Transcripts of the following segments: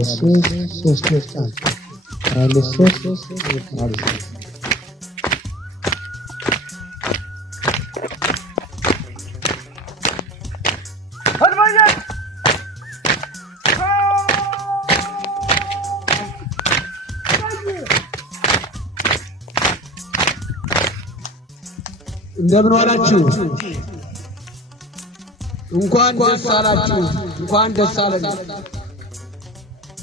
ሶስት ወጣት ሶስት እንደምን ዋላችሁ? እንኳን ደስ አላችሁ። እንኳን ደስ አለን።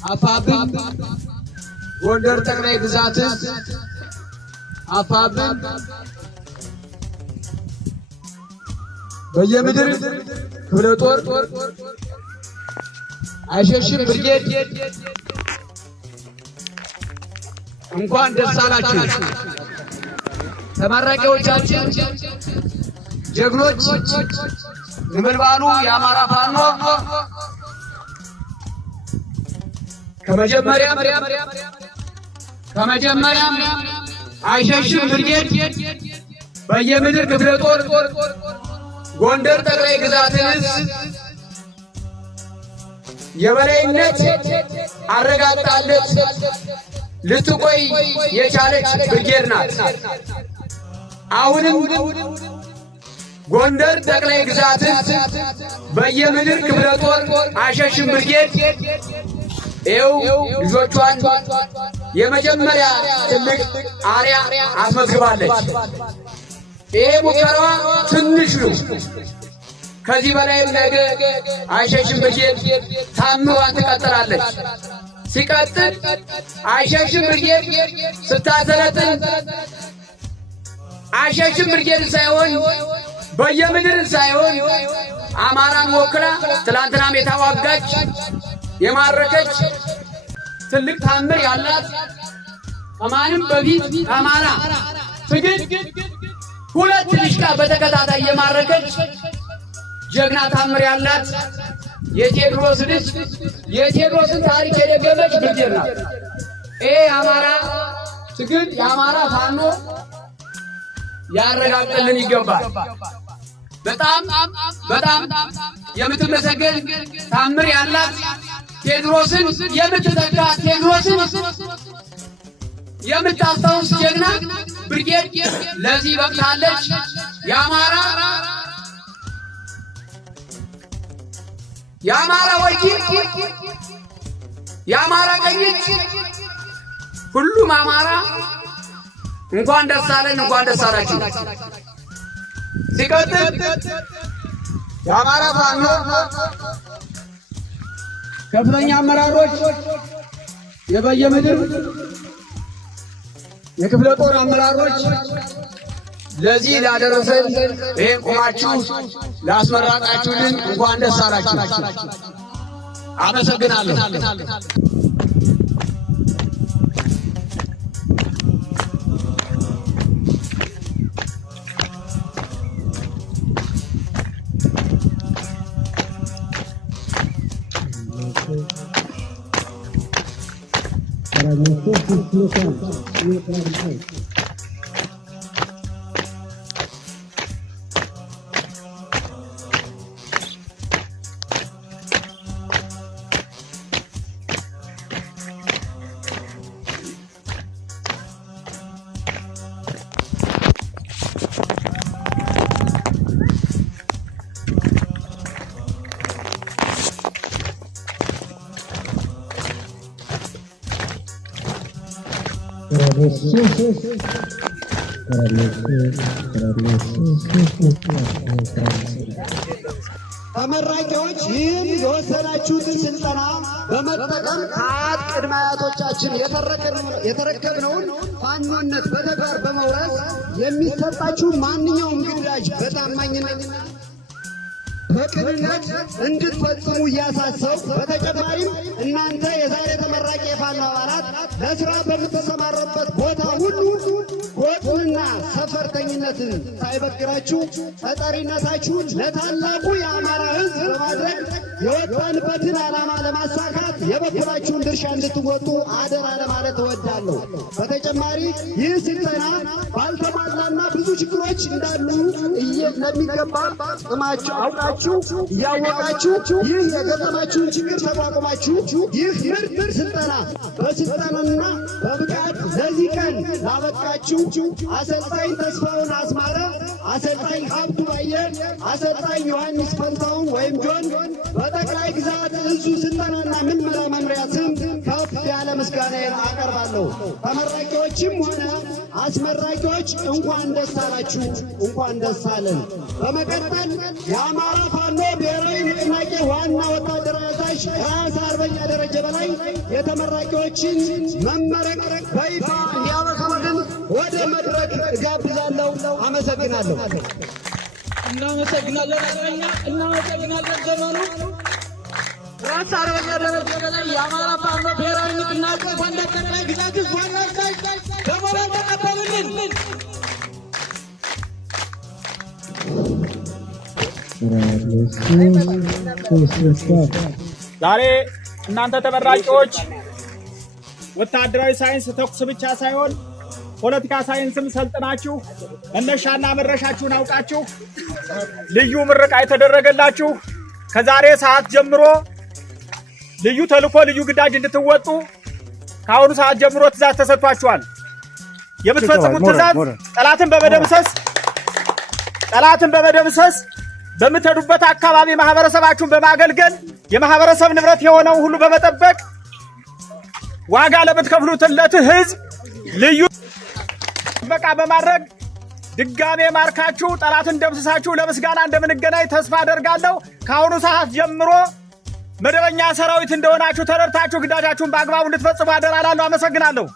አፋብን ጎንደር ጠቅላይ ግዛት አፋብን በየምድር ክፍለ ጦር አይሸሽም ብርጌድ እንኳን ደስ አላችሁ። ተመራቂዎቻችን ጀግኖች ነበልባሉ የአማራ ፋኖ ከመጀመሪያም አይሸሽም ብርጌድ በየምድር ክፍለ ጦር ጎንደር ጠቅላይ ግዛትን የበላይነት አረጋግጣለች ልትቆይ የቻለች ብርጌድ ናት። አሁንም ጎንደር ጠቅላይ ግዛት በየምድር ክፍለ ጦር አይሸሽም ብርጌድ ይኸው ልጆቿን የመጀመሪያ ትልቅ አርያ አስመዝግባለች። ይሄ ሙከራዋ ትንሽ ነው። ከዚህ በላይም ነገ አይሸሽም ብርጌድ ታምሯን ትቀጥላለች። ሲቀጥል አይሸሽም ብርጌድ ስታሰለጥን አይሸሽም ብርጌድ ሳይሆን በየምድር ሳይሆን አማራን ወክላ ትላንትናም የታዋጋች የማረከች ትልቅ ታምር ያላት ከማንም በፊት አማራ ትግል ሁለት ልጅቃ በተከታታይ የማረከች ጀግና ታምር ያላት የቴዎድሮስ ልጅ የቴዎድሮስን ታሪክ የደገመች ብርጌድ ናት። ይሄ አማራ ትግል የአማራ ፋኖ ያረጋግጥልን ይገባል። በጣም የምትመሰገን ታምር ያላት ቴዎድሮስን የምትተካ ቴዎድሮስን የምታስታውስ ጀግና ብርጌድ ለዚህ በቅታለች። የአማራ ወኪል የአማራ ቀኝ እጅ ሁሉም አማራ እንኳን ደስ አለን፣ እንኳን ደስ አላችሁ። ሲቀጥል የአማራ ፋኖ ከፍተኛ አመራሮች የበየምድር የክፍለ ጦር አመራሮች ለዚህ ላደረሰን ይሄን ቆማችሁ ላስመረቃችሁልን እንኳን ደስ አላችሁ። አመሰግናለሁ። ተመራቂዎች ይህን የወሰናችሁትን ስልጠና በመጠቀም ከአያት ቅድመ አያቶቻችን የተረከብነውን ፋኖነት በተግባር በመውረስ የሚሰጣችሁ ማንኛውም ግዳጅ በታማኝነት በቅንነት እንድትፈጽሙ እያሳሰቡ በተጨማሪም እናንተ የዛሬ ተመራቂ የፋኖ አባላት ለስራ በምትሰማሩበት ቦታ ሁሉ ጎጥንና ሰፈርተኝነትን ሳይበግራችሁ ተጠሪነታችሁን ለታላቁ የአማራ ሕዝብ በማድረግ የወጣንበትን ዓላማ ለማሳካት የበኩላችሁን ድርሻ እንድትወጡ አደራ ለማለት እወዳለሁ። በተጨማሪ ይህ ስልጠና ባልተሟላና ብዙ ችግሮች እንዳሉ ለሚገባ ጥማችሁ አውቃችሁ ያወቃችሁ ይህ የገጠማችሁን ችግር ተቋቁማችሁ ይህ ምርጥ ስልጠና በስልጠናና በብቃት ለዚህ ቀን ላበቃችሁ አሰልጣኝ ተስፋውን አስማረ፣ አሰልጣኝ ሀብቱ አየር፣ አሰልጣኝ ዮሐንስ ፈንታውን ወይም ጆን በጠቅላይ ግዛት እዙ ስልጠናና ምልመላ መምሪያ ስም ከፍ ያለ ምስጋናዬን አቀርባለሁ። ተመራቂዎችም ሆነ አስመራቂዎች እንኳን ደስ አላችሁ፣ እንኳን ደስ አለን። በመቀጠል የአማራ ፋኖ ብሔራዊ ንቅናቄ ዋና ወታደራዊ አዛዥ ራስ አርበኛ ደረጀ በላይ የተመራቂዎችን መመረቅ በይፋ እንዲያበስሩልን ወደ መድረክ እጋብዛለሁ። አመሰግናለሁ። እናመሰግናለን አርበኛ፣ እናመሰግናለን ዘመኑ። ራስ አርበኛ ደረጀ በላይ የአማራ ፋኖ ብሔራዊ ንቅናቄ ጎንደር ጠቅላይ ግዛት እዝ ዋና አዛዥ በሞራል ተቀበሉልን። ዛሬ እናንተ ተመራቂዎች ወታደራዊ ሳይንስ ተኩስ ብቻ ሳይሆን ፖለቲካ ሳይንስም ሰልጥናችሁ መነሻና መድረሻችሁን አውቃችሁ ልዩ ምረቃ የተደረገላችሁ ከዛሬ ሰዓት ጀምሮ ልዩ ተልዕኮ ልዩ ግዳጅ እንድትወጡ ከአሁኑ ሰዓት ጀምሮ ትእዛዝ ተሰጥቷችኋል። የምትፈጽሙት ትእዛዝ ጠላትን በመደምሰስ በምትሄዱበት አካባቢ ማህበረሰባችሁን በማገልገል የማህበረሰብ ንብረት የሆነው ሁሉ በመጠበቅ ዋጋ ለምትከፍሉለት ህዝብ ልዩ ጥበቃ በማድረግ ድጋሜ ማርካችሁ ጠላትን ደምስሳችሁ ለምስጋና እንደምንገናኝ ተስፋ አደርጋለሁ። ከአሁኑ ሰዓት ጀምሮ መደበኛ ሰራዊት እንደሆናችሁ ተረድታችሁ ግዳጃችሁን በአግባቡ እንድትፈጽሙ አደራ እላለሁ። አመሰግናለሁ።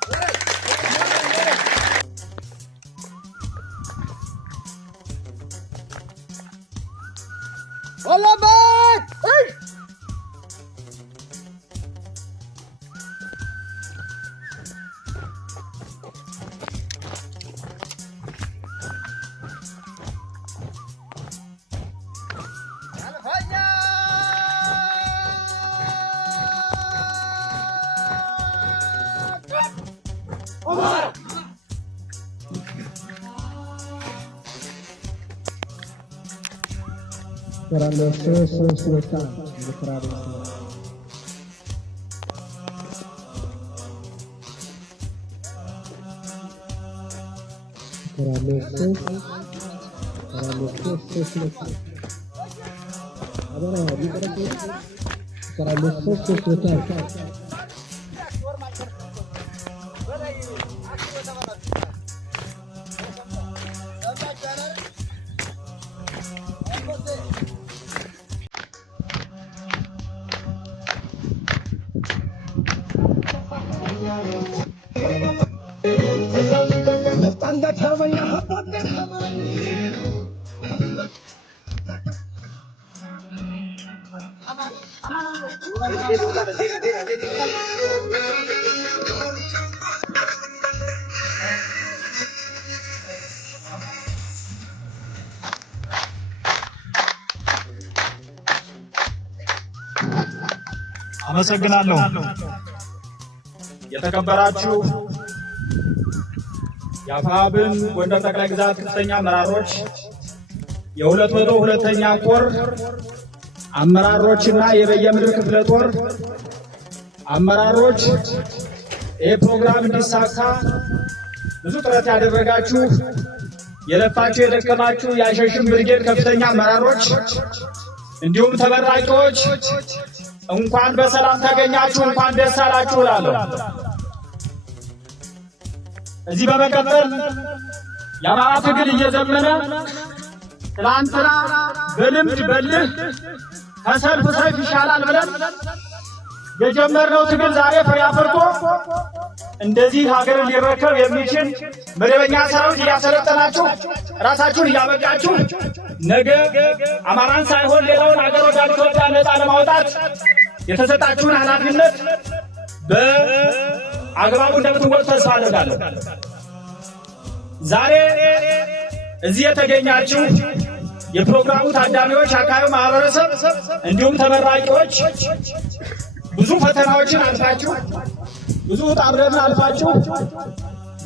አመሰግናለሁ። የተከበራችሁ የአፋብን ጎንደር ጠቅላይ ግዛት ከፍተኛ አመራሮች፣ የ202ኛ ኮር አመራሮችና የበየምድር ክፍለ ጦር አመራሮች፣ ይህ ፕሮግራም እንዲሳካ ብዙ ጥረት ያደረጋችሁ የለፋችሁ የደከማችሁ የአሸሽም ብርጌድ ከፍተኛ አመራሮች እንዲሁም ተመራቂዎች እንኳን በሰላም ተገኛችሁ፣ እንኳን ደስ አላችሁ እላለሁ። እዚህ በመቀጠል የአማራ ትግል እየዘመነ ትላንትና በልምድ በልህ ከሰልፍ ሰይፍ ይሻላል ብለን የጀመርነው ትግል ዛሬ ፍሬ አፍርቶ እንደዚህ ሀገርን ሊረከብ የሚችል መደበኛ ሰራዊት እያሰለጠናችሁ ራሳችሁን እያበቃችሁ ነገ አማራን ሳይሆን ሌላውን ሀገር ወዳድ ኢትዮጵያ ነፃ ለማውጣት የተሰጣችሁን ኃላፊነት በአግባቡ እንደምትወጡ ተስፋ አደርጋለሁ። ዛሬ እዚህ የተገኛችሁ የፕሮግራሙ ታዳሚዎች፣ አካባቢው ማህበረሰብ እንዲሁም ተመራቂዎች ብዙ ፈተናዎችን አልፋችሁ ብዙ ውጣ ውረድን አልፋችሁ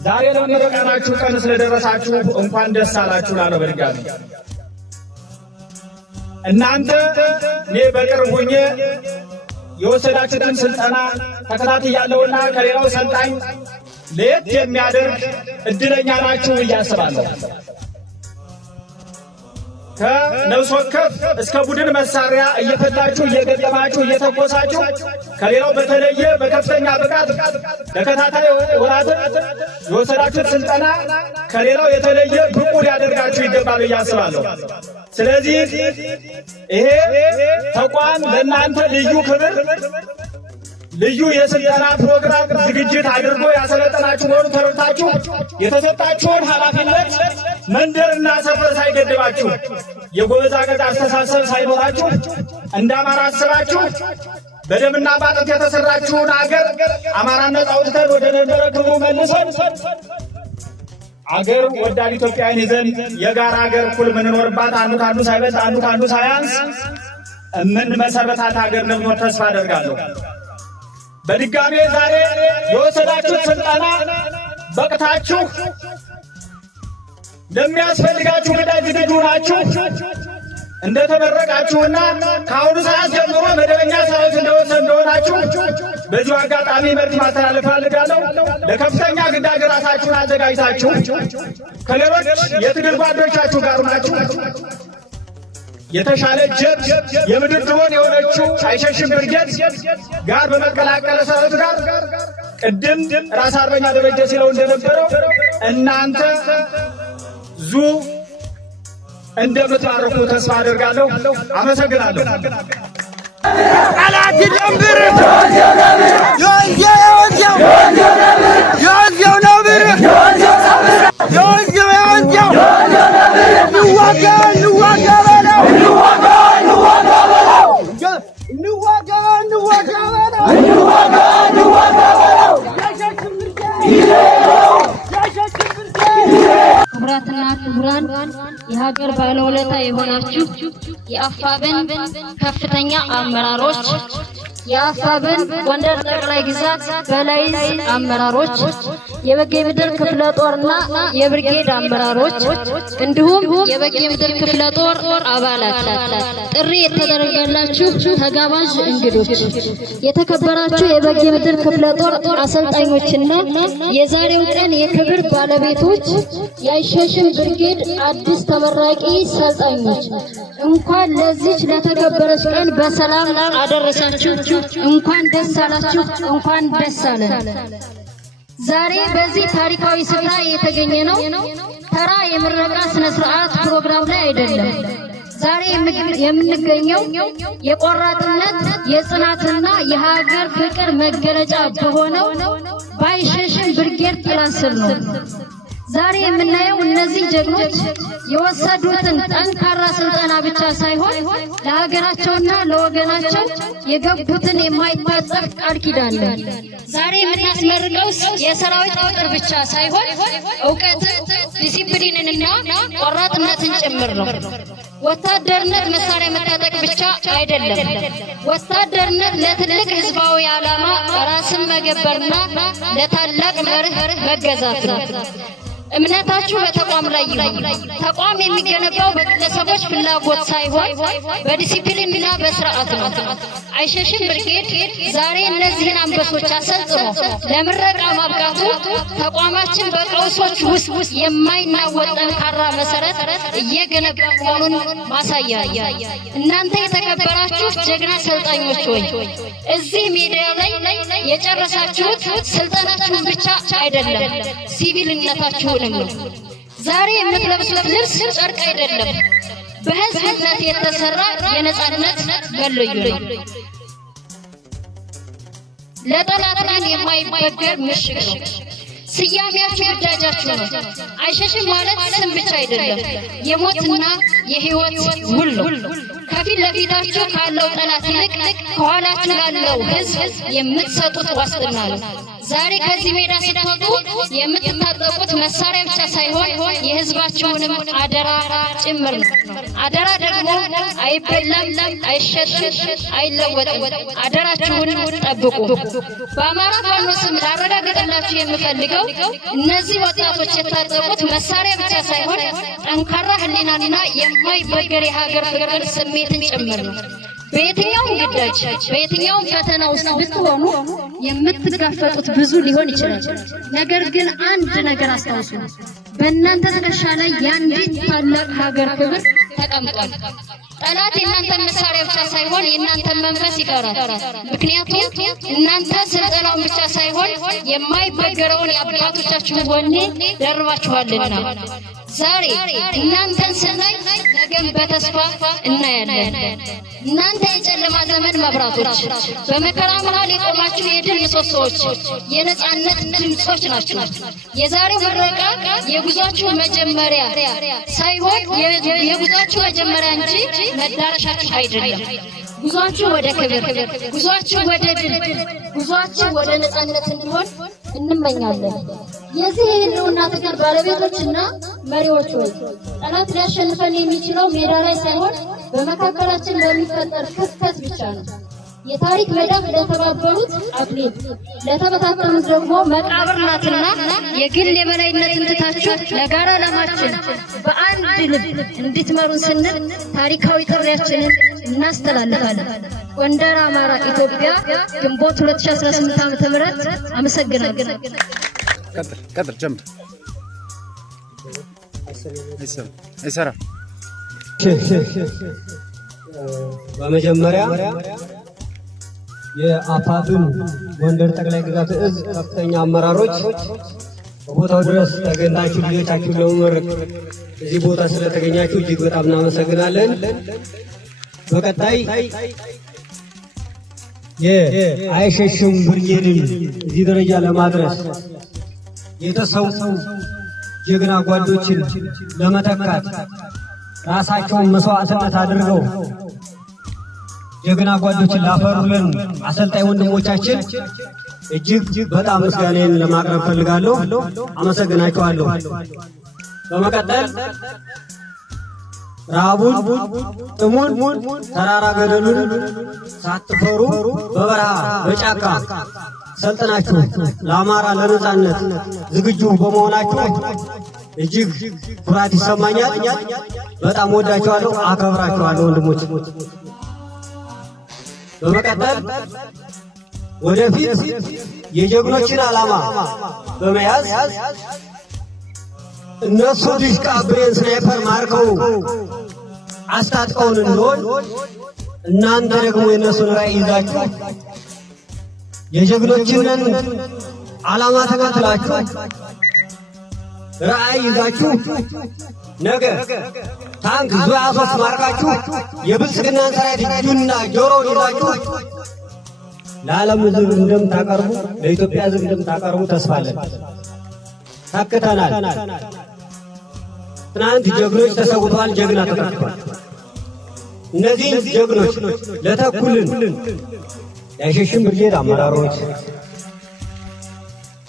ዛሬ ለምረቃናችሁ ቀን ስለደረሳችሁ እንኳን ደስ አላችሁ ላለው በድጋሚ እናንተ እኔ በቅርብ ሆኜ የወሰዳችሁትን ስልጠና ተከታትያለሁና ከሌላው ሰልጣኝ ለየት የሚያደርግ እድለኛ ናችሁ እያስባለሁ። ከነፍስ ወከፍ እስከ ቡድን መሳሪያ እየፈታችሁ እየገጠማችሁ እየተኮሳችሁ ከሌላው በተለየ በከፍተኛ ብቃት ለከታታይ ወራት የወሰዳችሁት ስልጠና ከሌላው የተለየ ብቁ ሊያደርጋችሁ ይገባል እያስባለሁ። ስለዚህ ይሄ ተቋም ለእናንተ ልዩ ክብር ልዩ የስልጠና ፕሮግራም ዝግጅት አድርጎ ያሰለጠናችሁ መሆኑን ተረድታችሁ የተሰጣችሁን ኃላፊነት መንደርና ሰፈር ሳይገድባችሁ የጎበዝ አገጭ አስተሳሰብ ሳይኖራችሁ እንደ አማራ አስባችሁ በደምና ባጥንት የተሰራችሁን አገር አማራነት አውጥተን ወደ ነበረ ክብሩ መልሰን አገር ወዳድ ኢትዮጵያን ይዘን የጋራ አገር እኩል የምንኖርባት አንዱ ካንዱ ሳይበልጥ አንዱ ካንዱ ሳያንስ የምንመሰረታት አገር እንደምትኖር ተስፋ አደርጋለሁ። በድጋሜ ዛሬ የወሰዳችሁት ስልጠና በቅታችሁ ለሚያስፈልጋችሁ ግዳጅ ዝግጁ ናችሁ እንደተመረቃችሁና ከአሁኑ ሰዓት ጀምሮ መደበኛ ሰራዊት እንደሆናችሁ በዚሁ አጋጣሚ መልዕክት ማስተላለፍ ፈልጋለሁ። ለከፍተኛ ግዳጅ ራሳችሁን አዘጋጅታችሁ ከሌሎች የትግል ጓዶቻችሁ ጋር ናችሁ የተሻለ ጀት የምድር ድሮን የሆነችው አይሸሽም ብርጌድ ጋር በመቀላቀል ሰራዊት ጋር ቅድም ራስ አርበኛ ደረጀ ሲለው እንደነበረው እናንተ ዙ እንደምትባረኩ ተስፋ አደርጋለሁ። አመሰግናለሁ። አላት ደምብር ክቡራትና ክቡራን የሀገር ባለውለታ የሆናችሁ የአፋብን ከፍተኛ አመራሮች፣ የአፋብን ጎንደር ጠቅላይ ግዛት በላይ አመራሮች፣ የበጌ ምድር ክፍለ ጦርና የብርጌድ አመራሮች እንዲሁም የበጌ ምድር ክፍለ ጦር አባላት፣ ጥሪ የተደረገላችሁ ተጋባዥ እንግዶች፣ የተከበራችሁ የበጌ ምድር ክፍለ ጦር አሰልጣኞችና የዛሬው ቀን የክብር ባለቤቶች፣ የአይሸሽም ብርጌድ አዲስ ተመራቂ ሰልጣኞች እንኳን ለዚች ለተከበረች ቀን በሰላም አደረሳችሁ። እንኳን ደስ አላችሁ። እንኳን ደስ አለን። ዛሬ በዚህ ታሪካዊ ስፍራ የተገኘ ነው ተራ የምረቃ ስነ ስርዓት ፕሮግራም ላይ አይደለም። ዛሬ የምንገኘው የቆራጥነት የጽናትና የሀገር ፍቅር መገለጫ በሆነው በአይሸሽም ብርጌድ ጥላ ስር ነው። ዛሬ የምናየው እነዚህ ጀግኖች የወሰዱትን ጠንካራ ስልጠና ብቻ ሳይሆን ለሀገራቸውና ለወገናቸው የገቡትን የማይታጠፍ ቃል ኪዳን ነው። ዛሬ የምናስመርቀው የሰራዊት ቁጥር ብቻ ሳይሆን ዕውቀትን፣ ዲሲፕሊንንና ቆራጥነትን ጭምር ነው። ወታደርነት መሳሪያ መታጠቅ ብቻ አይደለም። ወታደርነት ለትልቅ ህዝባዊ ዓላማ ራስን መገበርና ለታላቅ መርህ መገዛት ነው። እምነታችሁ በተቋም ላይ ይሁን። ተቋም የሚገነባው በግለሰቦች ፍላጎት ሳይሆን በዲሲፕሊንና በስርዓት ነው። አይሸሽም ብርጌድ ዛሬ እነዚህን አንበሶች አሰልጥኖ ለምረቃ ማብቃቱ ተቋማችን በቀውሶች ውስጥ የማይናወጥ ጠንካራ መሰረት እየገነባ መሆኑን ማሳያ። እናንተ የተከበራችሁ ጀግና ሰልጣኞች ሆይ እዚህ ሜዳ ላይ የጨረሳችሁት ስልጠናችሁን ብቻ አይደለም፣ ሲቪልነታችሁንም ነው። ዛሬ የምትለብሱት ልብስ ጨርቅ አይደለም፣ በህዝብነት የተሰራ የነጻነት መለዮ ነው። ለጠላት ግን የማይበገር ምሽግ ነው። ስያሜያችሁ ግዳጃችሁ ነው። አይሸሽም ማለት ስም ብቻ አይደለም፣ የሞትና የህይወት ውል ነው። ከፊት ለፊታችሁ ካለው ጠላት ይልቅ ከኋላችሁ ላለው ህዝብ የምትሰጡት ዋስትና ነው። ዛሬ ከዚህ ሜዳ ስትወጡ የምትታጠቁት መሳሪያ ብቻ ሳይሆን የህዝባችሁንም አደራ ጭምር ነው። አደራ ደግሞ አይበላም፣ አይሸጥም፣ አይለወጥም። አደራችሁን ጠብቁ። በአማራ ፋኖ ስም ላረጋግጥላችሁ የምፈልገው እነዚህ ወጣቶች የታጠቁት መሳሪያ ብቻ ሳይሆን ጠንካራ ህሊናና የማይበገር የሀገር ፍቅር ስሜትን ጭምር ነው። በየትኛውም ግዳጅ በየትኛውም ፈተና ውስጥ ብትሆኑ የምትጋፈጡት ብዙ ሊሆን ይችላል። ነገር ግን አንድ ነገር አስታውሱ፣ በእናንተ ትከሻ ላይ የአንዲት ታላቅ ሀገር ክብር ተቀምጧል። ጠላት የእናንተን መሳሪያ ብቻ ሳይሆን የእናንተን መንፈስ ይቀራል። ምክንያቱም እናንተ ስልጠናውን ብቻ ሳይሆን የማይበገረውን የአባቶቻችሁን ወኔ ደርባችኋልና ዛሬ እናንተን ስናይ ነገም በተስፋ እናያለን። እናንተ የጨለማ ዘመን መብራቶች፣ በመከራ መሃል የቆማችሁ የድል ምሰሶዎች፣ የነጻነት ድምጾች ናችሁ። የዛሬው ምረቃ የጉዟችሁ መጀመሪያ ሳይሆን የጉዟችሁ መጀመሪያ እንጂ መዳረሻችሁ አይደለም። ጉዟችሁ ወደ ክብር፣ ጉዟችሁ ወደ ድል፣ ጉዟችሁ ወደ ነጻነት እንዲሆን እንመኛለን። የዚህ የህልውና ትግል ባለቤቶችና መሪዎች ሆይ ጠላት ሊያሸንፈን የሚችለው ሜዳ ላይ ሳይሆን በመካከላችን በሚፈጠር ክፍተት ብቻ ነው። የታሪክ መዳፍ ለተባበሩት አክሊል፣ ለተበታተኑት ደግሞ መቃብር ናትና የግል የበላይነትን ትታችሁ ለጋራ ዓላማችን በአንድ ልብ እንድትመሩን ስንል ታሪካዊ ጥሪያችንን እናስተላልፋለን። ጎንደር፣ አማራ፣ ኢትዮጵያ ግንቦት 2018 ዓ.ም። አመሰግናለሁ። ቀጥል ጀምር። አይሰራ በመጀመሪያ የአፋቱን ጎንደር ጠቅላይ ግዛት እዝ ከፍተኛ አመራሮች በቦታው ድረስ ተገኝታችሁ ልጆቻችሁን ለመመረቅ እዚህ ቦታ ስለተገኛችሁ እጅግ በጣም እናመሰግናለን። በቀጣይ የአይሸሽም ብርጌድን እዚህ ደረጃ ለማድረስ የተሰዉ ጀግና ጓዶችን ለመተካት ራሳቸውን መስዋዕትነት አድርገው ጀግና ጓዶችን ላፈሩልን አሰልጣኝ ወንድሞቻችን እጅግ በጣም ምስጋናዬን ለማቅረብ ፈልጋለሁ። አመሰግናችኋለሁ። በመቀጠል ረሃቡን፣ ጥሙን፣ ተራራ ገደሉን ሳትፈሩ በበረሃ በጫካ ሰልጥናችሁ ለአማራ ለነጻነት ዝግጁ በመሆናችሁ እጅግ ኩራት ይሰማኛል። በጣም ወዳችኋለሁ፣ አከብራችኋለሁ ወንድሞች። በመቀጠል ወደፊት የጀግኖችን ዓላማ በመያዝ እነሱ ዲሽቃ ብሬን ስናይፐር ማርከው አስታጥቀውን እንደሆን እናንተ ደግሞ የነሱን ራዕይ ይዛችሁ የጀግኖችን ዓላማ ተከትላችሁ ራዕይ ይዛችሁ ነገ ታንክ ዙ23 ማርካችሁ የብልጽግናን ሰራዊት እጁና ጆሮውን ይዛችሁ ለዓለም ሕዝብ እንደምታቀርቡ ለኢትዮጵያ ሕዝብ እንደምታቀርቡ ተስፋ አለን። ታክተናል። ትናንት ጀግኖች ተሰውተዋል፣ ጀግና ተተክቷል። እነዚህ ጀግኖች ለተኩልን የአይሸሽም ብርጌድ አመራሮች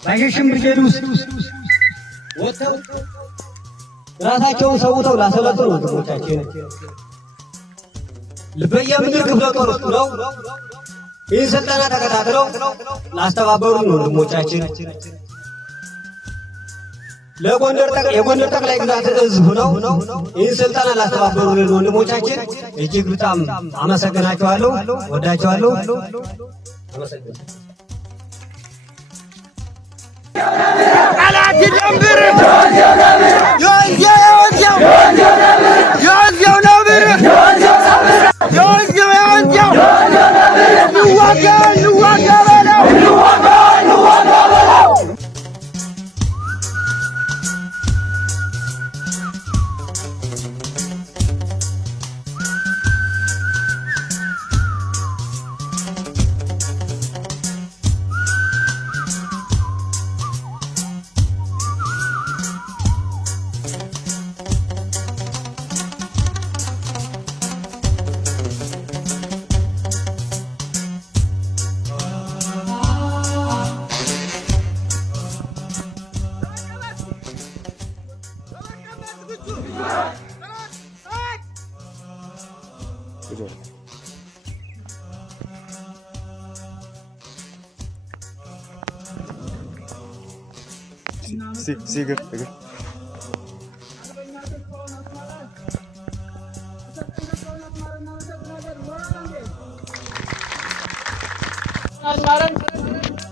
በአይሸሽም ብርጌድ ውስጥ ወጥተው ራሳቸውን ሰውተው ላሰለጠኑ ወንድሞቻችን በየምድር ክፍለ ጦር ውስጥ ነው ይህን ስልጠና ተከታትለው ላስተባበሩን ወንድሞቻችን የጎንደር ጠቅላይ ግዛት እዝ ሆነው ይህን ስልጠና ላስተባበሩልን ወንድሞቻችን እጅግ በጣም አመሰግናቸዋለሁ፣ ወዳቸዋለሁ። ጠላት ይደንብር ሲግር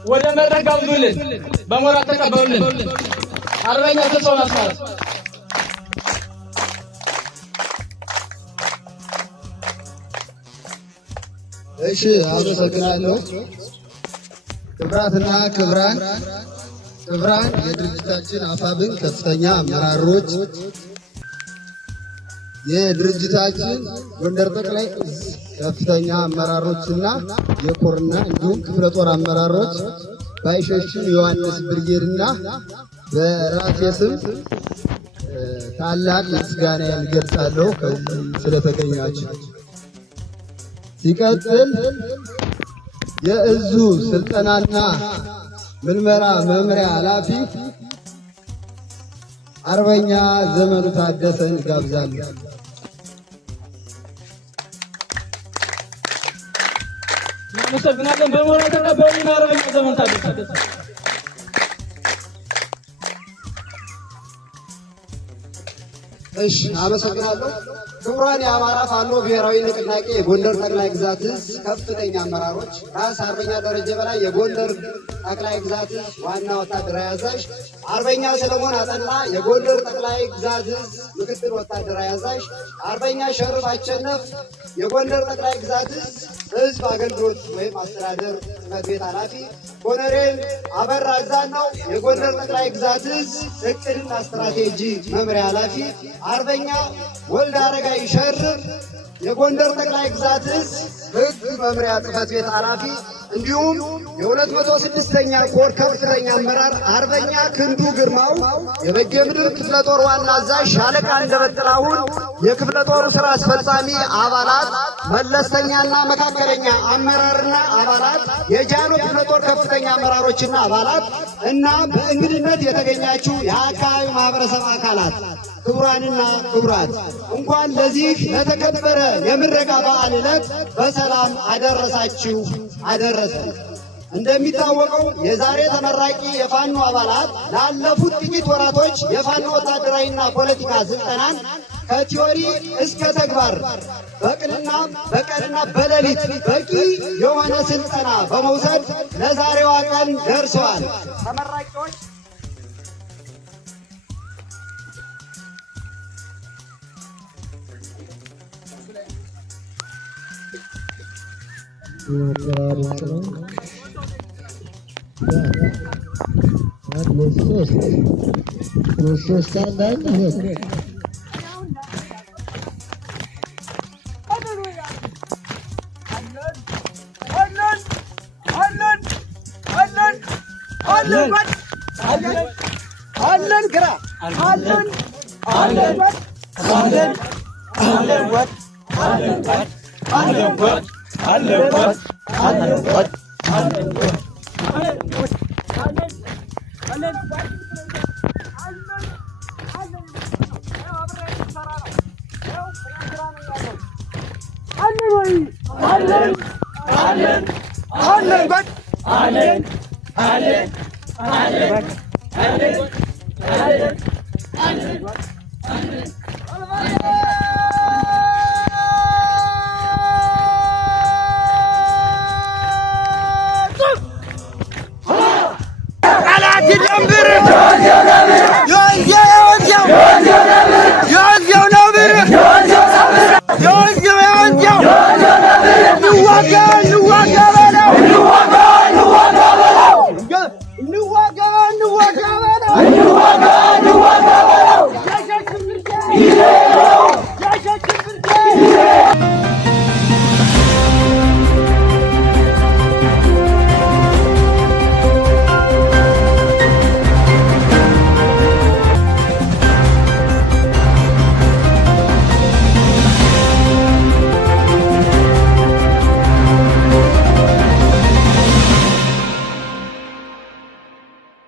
ወደ መድረክ ጋብዙልን፣ በሞራል ተቀበሉልን። አርበኛ ተስፋውን አስማረ እሺ፣ አመሰግናለሁ። ክብራትና ክብራን የድርጅታችን አፋብን ከፍተኛ አመራሮች፣ የድርጅታችን ጎንደር ጠቅላይ ከፍተኛ አመራሮችና የኮርና እንዲሁም ክፍለ ጦር አመራሮች ባይሸሽም ዮሐንስ ብርጌድና በራሴ ስም ታላቅ ምስጋና ያልገልጻለሁ ስለተገኛችሁ። ሲቀጥል የእዙ ስልጠናና ምልመራ መምሪያ ኃላፊ አርበኛ ዘመኑ ታደሰን ጋብዛለሁ። እናመሰግናለን። በሞራል ተቀበሉልን አርበኛ ዘመኑ ታደሰ። እሺ፣ አመሰግናለሁ። ክቡራን የአማራ ፋኖ ብሔራዊ ንቅናቄ የጎንደር ጠቅላይ ግዛት ዕዝ ከፍተኛ አመራሮች፣ ራስ አርበኛ ደረጀ በላይ የጎንደር ጠቅላይ ግዛት ዕዝ ዋና ወታደራዊ አዛዥ፣ አርበኛ ሰለሞን አጠና የጎንደር ጠቅላይ ግዛት ዕዝ ምክትል ወታደራዊ አዛዥ፣ አርበኛ ሸርፍ አቸነፍ የጎንደር ጠቅላይ ግዛት ዕዝ ሕዝብ አገልግሎት ወይም አስተዳደር ጽሕፈት ቤት ኃላፊ፣ ኮሎኔል አበራ አዛናው የጎንደር ጠቅላይ ግዛት ዕዝ እቅድና ስትራቴጂ መምሪያ ኃላፊ፣ አርበኛ ወልደ አረጋይ ሸርፍ የጎንደር ጠቅላይ ግዛት ዕዝ ሕግ መምሪያ ጽሕፈት ቤት ኃላፊ እንዲሁም የ206ኛ ኮር ከፍተኛ አመራር አርበኛ ክንዱ ግርማው የበጌ ምድር ክፍለ ጦር ዋና አዛዥ ሻለቃ አንደበት ጥላሁን የክፍለ ጦሩ ስራ አስፈጻሚ አባላት፣ መለስተኛና መካከለኛ አመራርና አባላት፣ የጃኖ ክፍለ ጦር ከፍተኛ አመራሮችና አባላት እና በእንግድነት የተገኛችሁ የአካባቢው ማህበረሰብ አካላት ክቡራንና ክቡራት እንኳን ለዚህ ለተከበረ የምረቃ በዓል ዕለት በሰላም አደረሳችሁ አደረሰን። እንደሚታወቀው የዛሬ ተመራቂ የፋኖ አባላት ላለፉት ጥቂት ወራቶች የፋኖ ወታደራዊና ፖለቲካ ስልጠናን ከቲዮሪ እስከ ተግባር በቀንና በሌሊት በቂ የሆነ ስልጠና በመውሰድ ለዛሬዋ ቀን ደርሰዋል። ተመራቂዎች Allen.